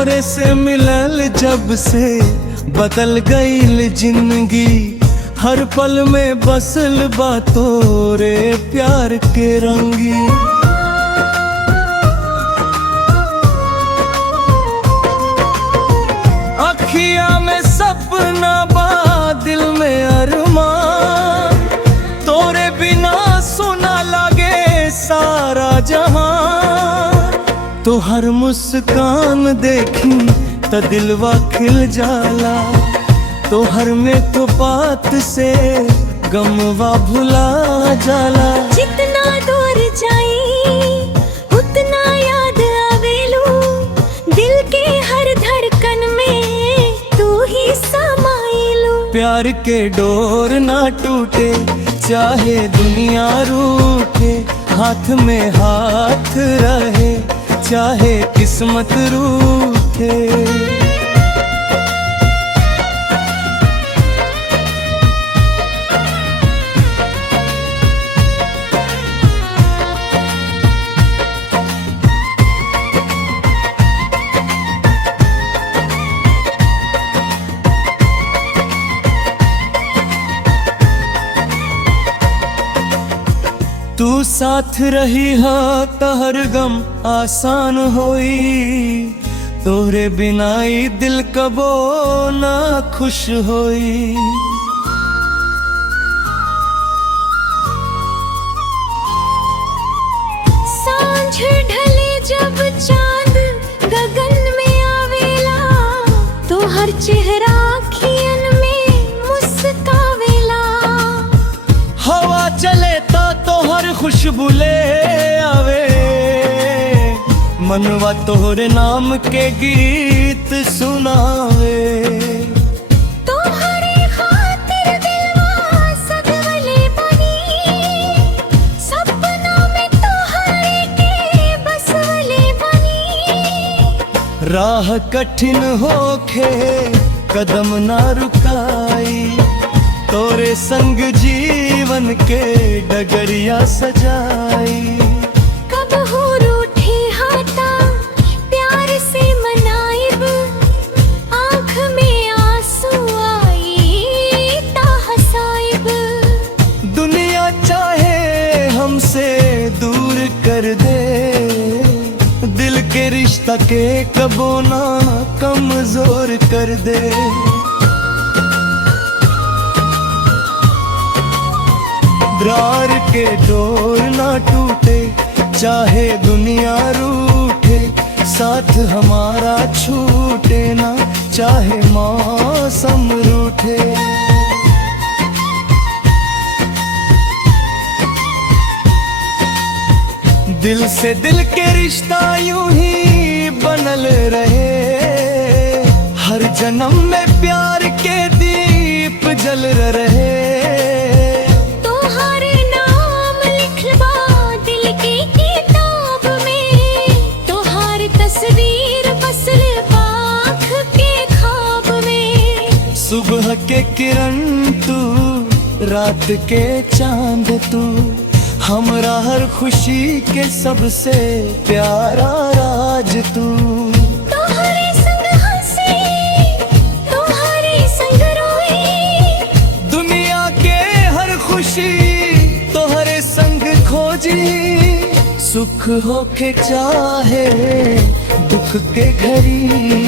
तोरे से मिलल जब से बदल गईल जिंदगी, हर पल में बसल बा तोरे प्यार के रंगी। अखिया में सपना बा, दिल में अरमान, तोरे बिना सुना लगे सारा जहां। तो हर मुस्कान देखी त दिलवा खिल जाला, तो हर में तो बात से गमवा भुला जाला। जितना दूर जाई उतना याद आवेलू, दिल के हर धड़कन में तू ही समाइलू। प्यार के डोर ना टूटे चाहे दुनिया रूठे, हाथ में हाथ रहे चाहे किस्मत रूठे। तू साथ रही हा त हर गम आसान होई, तोरे बिना ई दिल कबो ना खुश होई। सांझ ढले जब चांद गगन में आवेला, तो हर चेहरा अखियन में मुस्कावेला। हवा चले तो हर खुशबू ले आवे, मनवा तोहरे नाम के गीत सुनावे। तोहरे खातिर दिलवा सजवले बनी, सपना में तोहरे के बसवले बनी। राह कठिन होखे कदम ना रुकाई, तोरे संग जीवन के डगरिया सजाई। कब हो रूठे हाथा प्यार से मनाइब, आँख में आंसू आई ता हसाइब। दुनिया चाहे हमसे दूर कर दे, दिल के रिश्ता के कबो ना कमजोर कर दे। प्यार के डोर ना टूटे चाहे दुनिया रूठे, साथ हमारा छूटे ना चाहे मौसम रूठे। दिल से दिल के रिश्ता यूं ही बनल रहे, हर जन्म में प्यार के दीप जल रहे। सुबह के किरण तू, रात के चांद तू, हमरा हर खुशी के सबसे प्यारा राज तू। तोहरे संग हंसी, तोहरे संग रोई, दुनिया के हर खुशी तोहरे संग खोजी। सुख होके चाहे दुख के घड़ी,